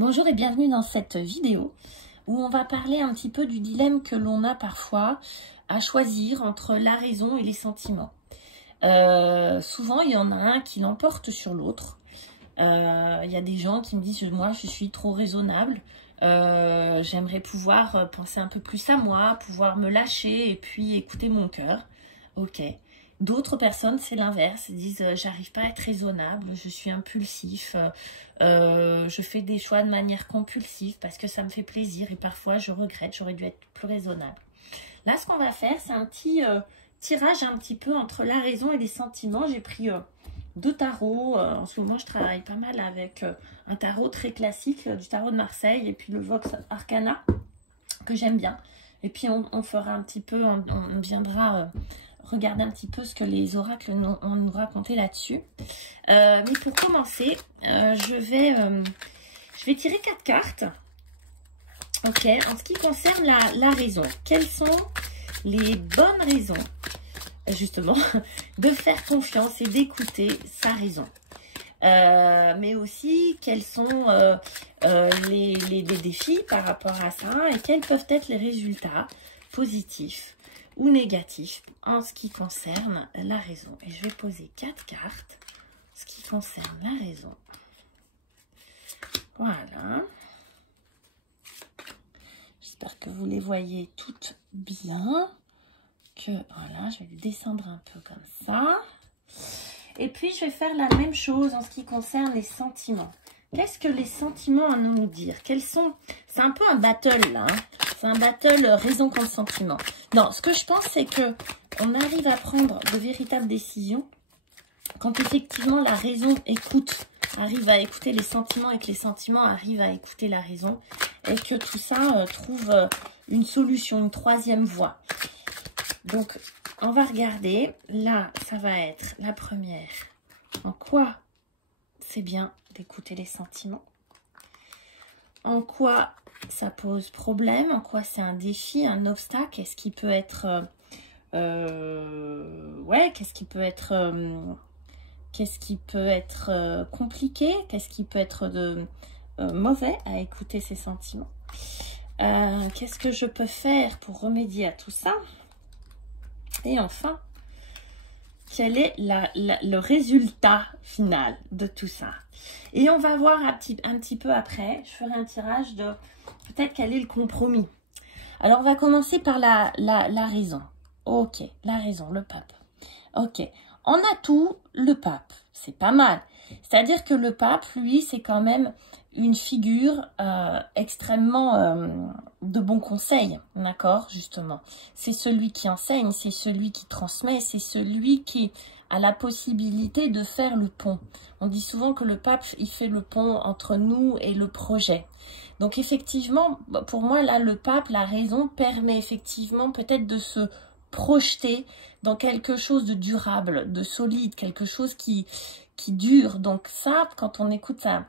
Bonjour et bienvenue dans cette vidéo où on va parler un petit peu du dilemme que l'on a parfois à choisir entre la raison et les sentiments. Souvent, il y en a un qui l'emporte sur l'autre. Il y a des gens qui me disent « moi, je suis trop raisonnable, j'aimerais pouvoir penser un peu plus à moi, pouvoir me lâcher et puis écouter mon cœur. » Ok. D'autres personnes, c'est l'inverse, ils disent « j'arrive pas à être raisonnable, je suis impulsif, je fais des choix de manière compulsive parce que ça me fait plaisir et parfois je regrette, j'aurais dû être plus raisonnable. » Là, ce qu'on va faire, c'est un petit tirage un petit peu entre la raison et les sentiments. J'ai pris deux tarots. En ce moment, je travaille pas mal avec un tarot très classique, du tarot de Marseille et puis le Vox Arcana, que j'aime bien. Et puis, on fera un petit peu, on viendra... regarder un petit peu ce que les oracles ont nous raconté là-dessus. Mais pour commencer, je vais tirer 4 cartes. Ok, en ce qui concerne la raison, quelles sont les bonnes raisons, justement, de faire confiance et d'écouter sa raison. Mais aussi, quels sont les défis par rapport à ça et quels peuvent être les résultats positifs ou négatif en ce qui concerne la raison. Et je vais poser 4 cartes en ce qui concerne la raison. Voilà. J'espère que vous les voyez toutes bien. Voilà, je vais le descendre un peu comme ça. Et puis, je vais faire la même chose en ce qui concerne les sentiments. Qu'est-ce que les sentiments ont à nous dire? Quels sont... C'est un peu un battle, là. Hein. C'est un battle raison contre sentiment. Non, ce que je pense, c'est que on arrive à prendre de véritables décisions quand effectivement la raison arrive à écouter les sentiments et que les sentiments arrivent à écouter la raison et que tout ça trouve une solution, une troisième voie. Donc, on va regarder. Là, ça va être la première. En quoi c'est bien d'écouter les sentiments? En quoi ça pose problème? En quoi c'est un défi, un obstacle? Est-ce qu'il peut être... qu'est-ce qui peut être compliqué? Qu'est-ce qui peut être mauvais à écouter ces sentiments? Qu'est-ce que je peux faire pour remédier à tout ça? Et enfin, quel est le résultat final de tout ça? Et on va voir un petit peu après, je ferai un tirage de peut-être quel est le compromis. Alors, on va commencer par la raison. Ok, la raison, le pape. Ok, en atout, le pape, c'est pas mal. C'est-à-dire que le pape, lui, c'est quand même une figure extrêmement de bon conseil, d'accord, justement. C'est celui qui enseigne, c'est celui qui transmet, c'est celui qui a la possibilité de faire le pont. On dit souvent que le pape, il fait le pont entre nous et le projet. Donc, effectivement, pour moi, là, le pape, la raison, permet effectivement peut-être de se projeter dans quelque chose de durable, de solide, quelque chose qui dure. Donc ça, quand on écoute ça,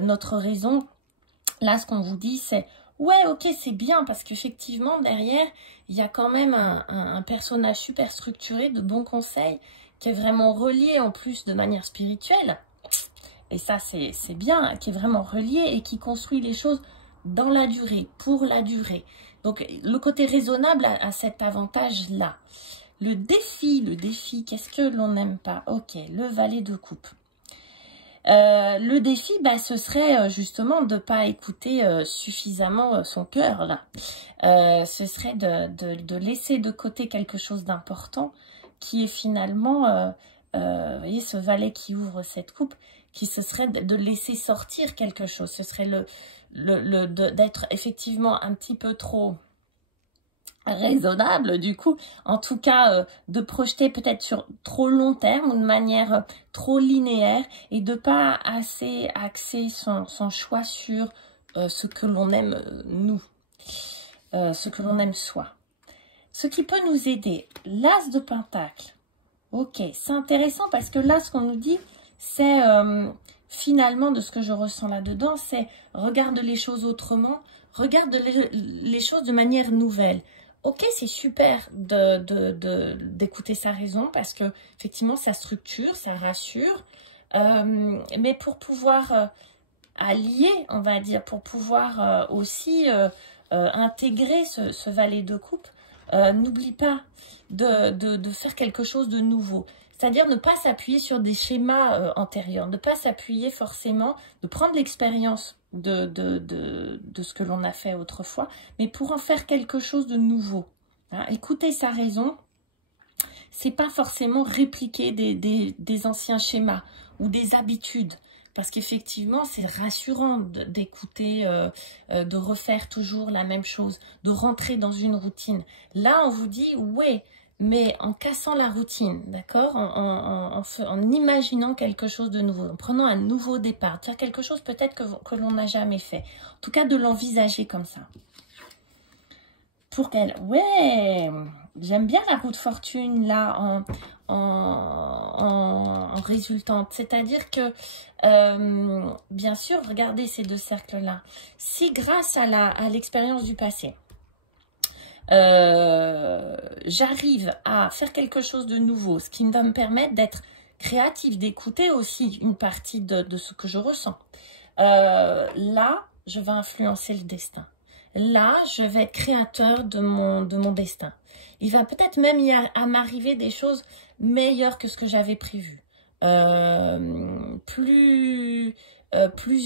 notre raison, là, ce qu'on vous dit, c'est « ouais, ok, c'est bien » parce qu'effectivement, derrière, il y a quand même un personnage super structuré, de bons conseils, qui est vraiment relié en plus de manière spirituelle. Et ça, c'est bien, qui est vraiment relié et qui construit les choses dans la durée, pour la durée. Donc, le côté raisonnable a cet avantage-là. Le défi, qu'est-ce que l'on n'aime pas? Ok, le valet de coupe. Le défi, ce serait justement de ne pas écouter suffisamment son cœur, là. Ce serait de laisser de côté quelque chose d'important qui est finalement, vous voyez, ce valet qui ouvre cette coupe, qui ce serait de laisser sortir quelque chose. Ce serait d'être effectivement un petit peu trop raisonnable, du coup, en tout cas, de projeter peut-être sur trop long terme ou de manière trop linéaire et de pas assez axer son choix sur ce que l'on aime nous, ce que l'on aime soi. Ce qui peut nous aider, l'as de pentacle. Ok, c'est intéressant parce que là, ce qu'on nous dit, c'est finalement, de ce que je ressens là-dedans, c'est regarde les choses autrement, regarde les choses de manière nouvelle. Ok, c'est super d'écouter sa raison parce que effectivement, ça structure, ça rassure. Mais pour pouvoir lier, on va dire, pour pouvoir aussi intégrer ce valet de coupe. N'oublie pas de faire quelque chose de nouveau. C'est-à-dire ne pas s'appuyer sur des schémas antérieurs, ne pas s'appuyer forcément, de prendre l'expérience de ce que l'on a fait autrefois, mais pour en faire quelque chose de nouveau. Hein, écouter sa raison, c'est pas forcément répliquer des anciens schémas ou des habitudes. Parce qu'effectivement, c'est rassurant d'écouter, de refaire toujours la même chose, de rentrer dans une routine. Là, on vous dit, ouais, mais en cassant la routine, d'accord, en imaginant quelque chose de nouveau, en prenant un nouveau départ, de faire quelque chose peut-être que l'on n'a jamais fait. En tout cas, de l'envisager comme ça. Pour qu'elle... Ouais, j'aime bien la roue de fortune, là, en résultante. C'est-à-dire que, bien sûr, regardez ces deux cercles-là. Si grâce à l'expérience du passé, j'arrive à faire quelque chose de nouveau, ce qui va me permettre d'être créative, d'écouter aussi une partie de ce que je ressens, là, je vais influencer le destin. Là, je vais être créateur de mon destin. Il va peut-être même m'arriver des choses meilleures que ce que j'avais prévu. Plus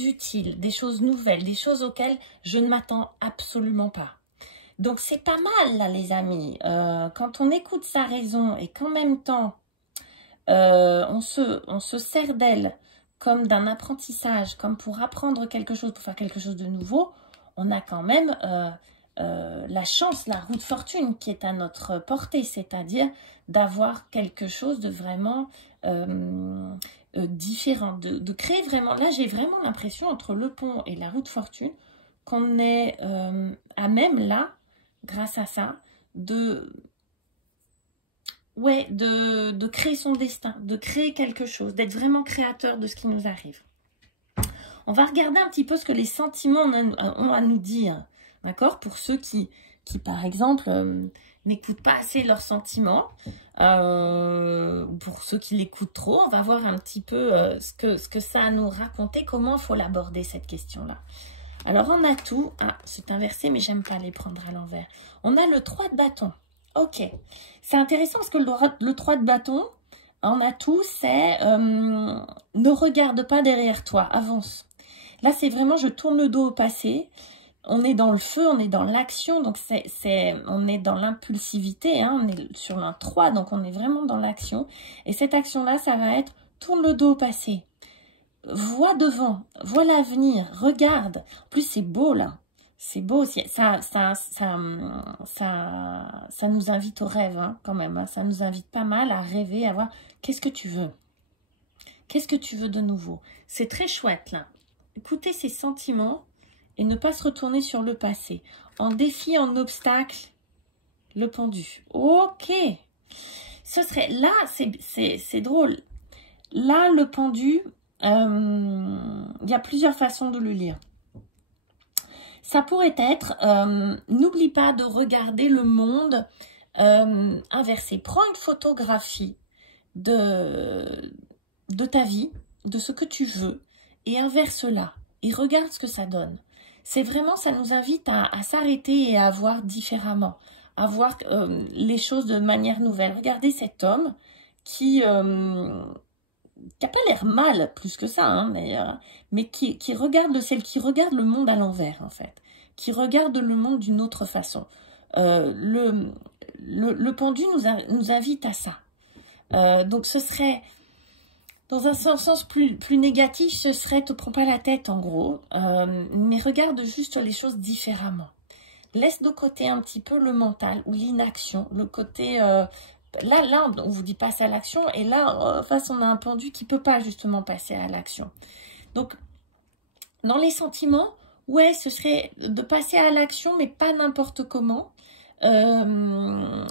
utiles, des choses nouvelles, des choses auxquelles je ne m'attends absolument pas. Donc, c'est pas mal, là, les amis. Quand on écoute sa raison et qu'en même temps, on se sert d'elle comme d'un apprentissage, comme pour apprendre quelque chose, pour faire quelque chose de nouveau, on a quand même la chance, la roue de fortune qui est à notre portée, c'est-à-dire d'avoir quelque chose de vraiment différent, de créer vraiment, là j'ai vraiment l'impression entre le pont et la roue de fortune qu'on est à même là, grâce à ça, de créer son destin, de créer quelque chose, d'être vraiment créateur de ce qui nous arrive. On va regarder un petit peu ce que les sentiments ont à nous dire, d'accord? Pour ceux qui par exemple, n'écoutent pas assez leurs sentiments, pour ceux qui l'écoutent trop, on va voir un petit peu ce que ça a à nous raconter, comment il faut l'aborder cette question-là. Alors, on a tout. Ah, c'est inversé, mais j'aime pas les prendre à l'envers. On a le 3 de bâton. Ok. C'est intéressant parce que le 3 de bâton, on a tout, c'est ne regarde pas derrière toi, avance. Là, c'est vraiment, je tourne le dos au passé. On est dans le feu, on est dans l'action, donc on est dans l'impulsivité, hein, on est sur un 3, donc on est vraiment dans l'action. Et cette action-là, ça va être, tourne le dos au passé. Vois devant, vois l'avenir, regarde. En plus, c'est beau, là. C'est beau, ça nous invite au rêve, hein, quand même. Hein. Ça nous invite pas mal à rêver, à voir, qu'est-ce que tu veux? Qu'est-ce que tu veux de nouveau? C'est très chouette, là. Écoutez ses sentiments et ne pas se retourner sur le passé. En défi, en obstacle, le pendu. Ok. Ce serait, là, c'est drôle. Là, le pendu, il y a plusieurs façons de le lire. Ça pourrait être, n'oublie pas de regarder le monde inversé. Prends une photographie de ta vie, de ce que tu veux, et inverse-la. Et regarde ce que ça donne. C'est vraiment, ça nous invite à s'arrêter et à voir différemment, à voir les choses de manière nouvelle. Regardez cet homme qui n'a pas l'air mal plus que ça, hein, mais qui regarde le ciel, qui regarde le monde à l'envers, en fait, qui regarde le monde d'une autre façon. Le pendu nous invite à ça. Donc ce serait, dans un sens plus négatif, ce serait te prends pas la tête en gros, mais regarde juste les choses différemment. Laisse de côté un petit peu le mental ou l'inaction, le côté... Là, on vous dit passe à l'action, et là, en face, on a un pendu qui ne peut pas justement passer à l'action. Donc, dans les sentiments, ouais, ce serait de passer à l'action, mais pas n'importe comment, en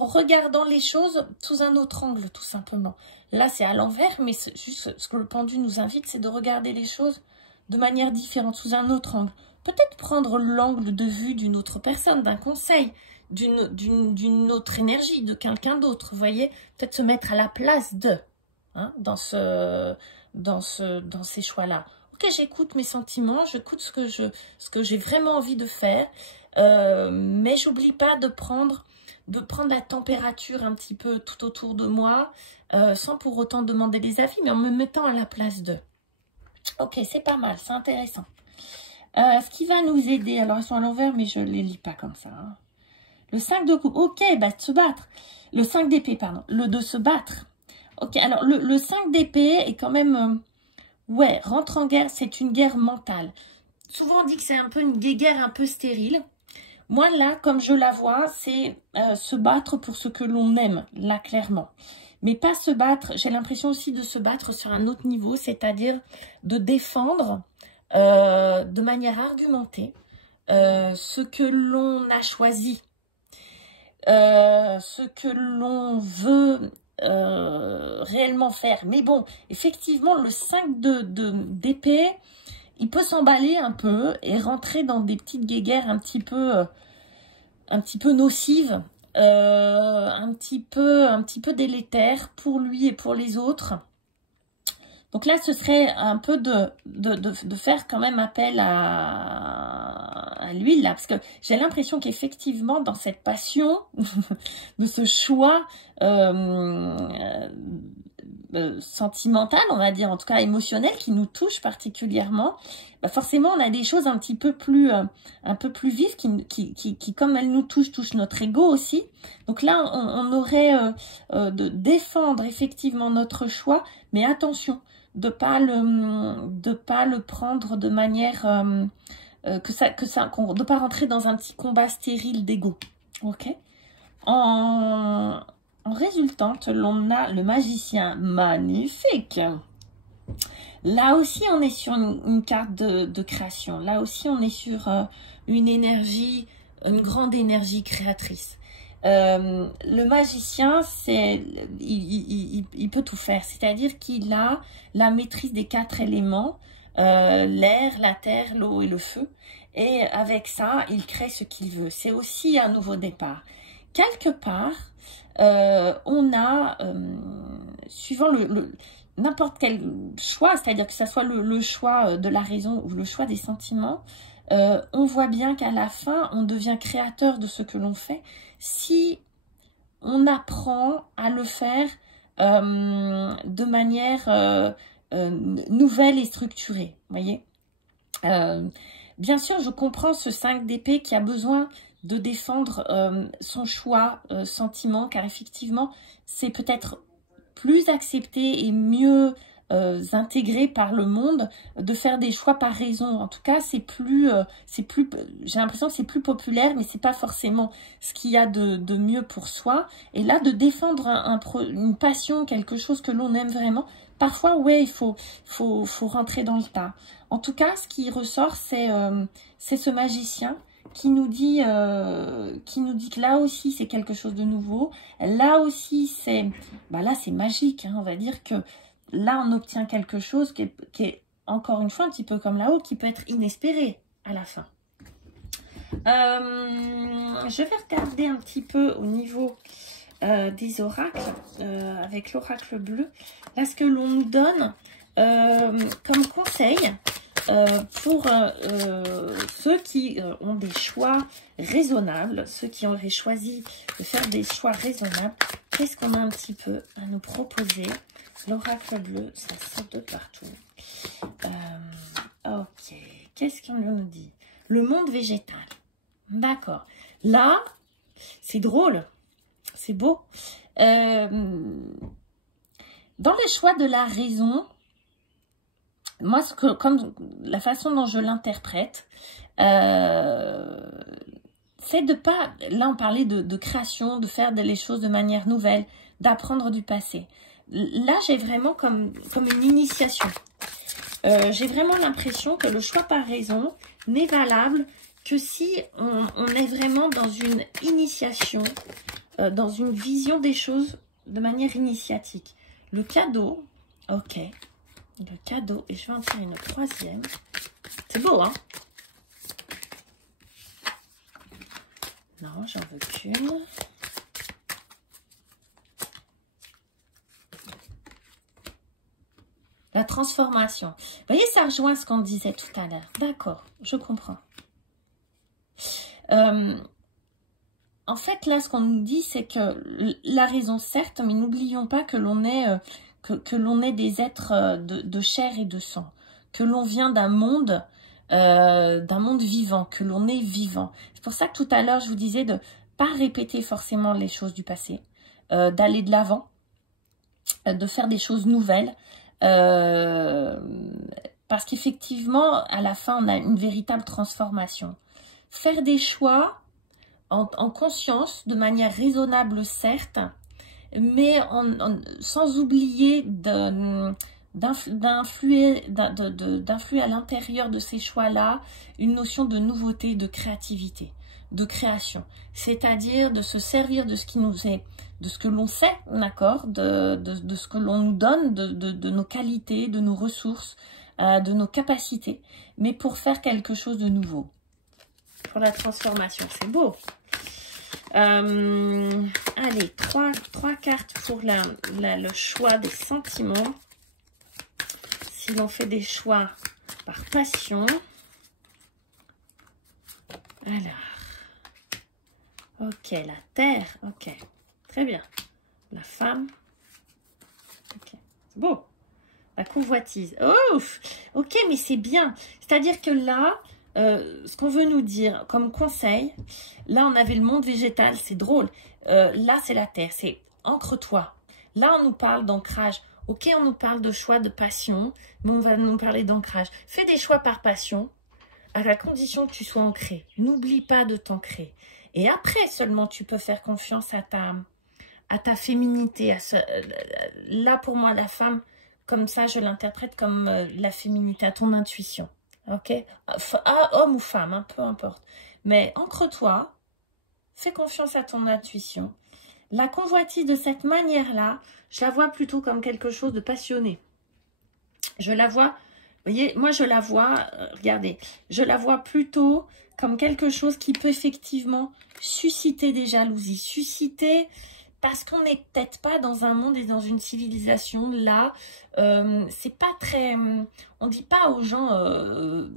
regardant les choses sous un autre angle, tout simplement. Là, c'est à l'envers, mais juste ce que le pendu nous invite, c'est de regarder les choses de manière différente, sous un autre angle. Peut-être prendre l'angle de vue d'une autre personne, d'un conseil, d'une autre énergie, de quelqu'un d'autre, vous voyez, peut-être se mettre à la place de, hein, dans ces choix-là. Ok, j'écoute mes sentiments, j'écoute ce que j'ai vraiment envie de faire, mais j'oublie pas de prendre la température un petit peu tout autour de moi, sans pour autant demander des avis, mais en me mettant à la place d'eux. Ok, c'est pas mal, c'est intéressant. Ce qui va nous aider, alors ils sont à l'envers, mais je les lis pas comme ça. Hein. Le 5 de coupe, ok, bah de se battre. Le 5 d'épée, pardon, le de se battre. Ok, alors le 5 d'épée est quand même... ouais, rentre en guerre, c'est une guerre mentale. Souvent on dit que c'est un peu une guerre un peu stérile. Moi là, comme je la vois, c'est se battre pour ce que l'on aime, là clairement. Mais pas se battre, j'ai l'impression aussi de se battre sur un autre niveau, c'est-à-dire de défendre de manière argumentée ce que l'on a choisi, ce que l'on veut réellement faire. Mais bon, effectivement, le 5 d'épée, il peut s'emballer un peu et rentrer dans des petites guéguerres un petit peu nocives, un petit peu délétères pour lui et pour les autres. Donc là, ce serait un peu de faire quand même appel à l'huile, là, parce que j'ai l'impression qu'effectivement, dans cette passion, de ce choix sentimental, on va dire, en tout cas émotionnel, qui nous touche particulièrement, bah forcément, on a des choses un petit peu plus vives qui comme elles nous touchent notre ego aussi. Donc là, on aurait de défendre effectivement notre choix, mais attention, de pas le prendre de manière de pas rentrer dans un petit combat stérile d'ego. Ok. En résultante, l'on a le magicien magnifique. Là aussi, on est sur une carte de création. Là aussi, on est sur une énergie, une grande énergie créatrice. Le magicien, il peut tout faire. C'est-à-dire qu'il a la maîtrise des 4 éléments, l'air, la terre, l'eau et le feu. Et avec ça, il crée ce qu'il veut. C'est aussi un nouveau départ. Quelque part, on a, suivant n'importe quel choix, c'est-à-dire que ce soit le choix de la raison ou le choix des sentiments, on voit bien qu'à la fin, on devient créateur de ce que l'on fait si on apprend à le faire de manière nouvelle et structurée. Voyez, bien sûr, je comprends ce 5 d'épée qui a besoin de défendre son choix sentiment, car effectivement, c'est peut-être plus accepté et mieux intégré par le monde de faire des choix par raison. En tout cas, j'ai l'impression que c'est plus populaire, mais c'est pas forcément ce qu'il y a de mieux pour soi. Et là, de défendre une passion, quelque chose que l'on aime vraiment, parfois, ouais, il faut rentrer dans le tas. En tout cas, ce qui ressort, c'est ce magicien qui nous dit que là aussi c'est quelque chose de nouveau, là aussi c'est magique, hein, on va dire que là on obtient quelque chose qui est encore une fois un petit peu comme là-haut, qui peut être inespéré à la fin. Je vais regarder un petit peu au niveau des oracles, avec l'oracle bleu, là ce que l'on nous donne comme conseil. Pour ceux qui ont des choix raisonnables, ceux qui auraient choisi de faire des choix raisonnables, qu'est-ce qu'on a un petit peu à nous proposer? L'oracle bleu, ça sort de partout. Ok, qu'est-ce qu'on nous dit? Le monde végétal. D'accord. Là, c'est drôle, c'est beau. Dans les choix de la raison, moi, comme la façon dont je l'interprète, c'est de pas... Là, on parlait de création, de faire les choses de manière nouvelle, d'apprendre du passé. Là, j'ai vraiment comme une initiation. J'ai vraiment l'impression que le choix par raison n'est valable que si on est vraiment dans une initiation, dans une vision des choses de manière initiatique. Le cadeau, ok. Le cadeau, et je vais en tirer une troisième. C'est beau, hein? Non, j'en veux qu'une. La transformation. Vous voyez, ça rejoint ce qu'on disait tout à l'heure. D'accord, je comprends. En fait, là, ce qu'on nous dit, c'est que la raison, certes, mais n'oublions pas que l'on est, est des êtres de chair et de sang, que l'on vient d'un monde vivant, que l'on est vivant. C'est pour ça que tout à l'heure, je vous disais de pas répéter forcément les choses du passé, d'aller de l'avant, de faire des choses nouvelles, parce qu'effectivement, à la fin, on a une véritable transformation. Faire des choix en conscience, de manière raisonnable, certes, mais sans oublier d'influer à l'intérieur de ces choix-là une notion de nouveauté, de créativité, de création. C'est-à-dire de se servir de ce qui nous est, de ce que l'on sait, d'accord, de ce que l'on nous donne, de nos qualités, de nos ressources, de nos capacités, mais pour faire quelque chose de nouveau. Pour la transformation, c'est beau. Allez, trois cartes pour le choix des sentiments. Si l'on fait des choix par passion. Alors, ok, la terre, ok, très bien. La femme, ok, c'est beau. La convoitise, oh, ok, mais c'est bien. C'est-à-dire que là, ce qu'on veut nous dire comme conseil, là on avait le monde végétal, c'est drôle, là c'est la terre, c'est ancre-toi. Là on nous parle d'ancrage, ok, on nous parle de choix de passion, mais on va nous parler d'ancrage. Fais des choix par passion, à la condition que tu sois ancré. N'oublie pas de t'ancrer. Et après seulement tu peux faire confiance à ta féminité. Là pour moi la femme, comme ça je l'interprète comme la féminité, à ton intuition. Ok, homme ou femme, hein, peu importe. Mais ancre-toi, fais confiance à ton intuition. La convoitise de cette manière-là, je la vois plutôt comme quelque chose de passionné. Je la vois, vous voyez, moi je la vois, regardez, je la vois plutôt comme quelque chose qui peut effectivement susciter des jalousies, susciter... Parce qu'on n'est peut-être pas dans un monde et dans une civilisation là, c'est pas très... On dit pas aux gens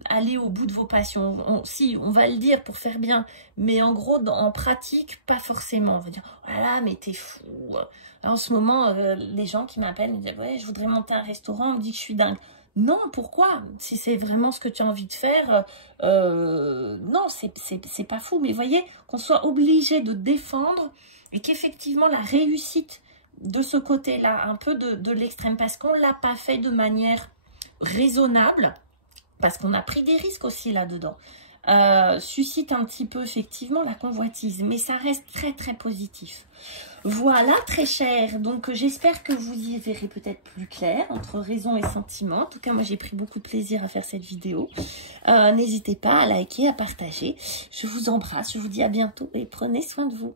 allez au bout de vos passions. Si, on va le dire pour faire bien, mais en gros, en pratique, pas forcément. On va dire, voilà, mais t'es fou. Là, en ce moment, les gens qui m'appellent me disent, ouais, je voudrais monter un restaurant, on me dit que je suis dingue. Non, pourquoi? Si c'est vraiment ce que tu as envie de faire, non, c'est pas fou. Mais voyez, qu'on soit obligé de défendre... Et qu'effectivement, la réussite de ce côté-là, un peu de l'extrême, parce qu'on ne l'a pas fait de manière raisonnable, parce qu'on a pris des risques aussi là-dedans, suscite un petit peu effectivement la convoitise. Mais ça reste très, très positif. Voilà, très cher. Donc, j'espère que vous y verrez peut-être plus clair entre raison et sentiment. En tout cas, moi, j'ai pris beaucoup de plaisir à faire cette vidéo. N'hésitez pas à liker, à partager. Je vous embrasse. Je vous dis à bientôt et prenez soin de vous.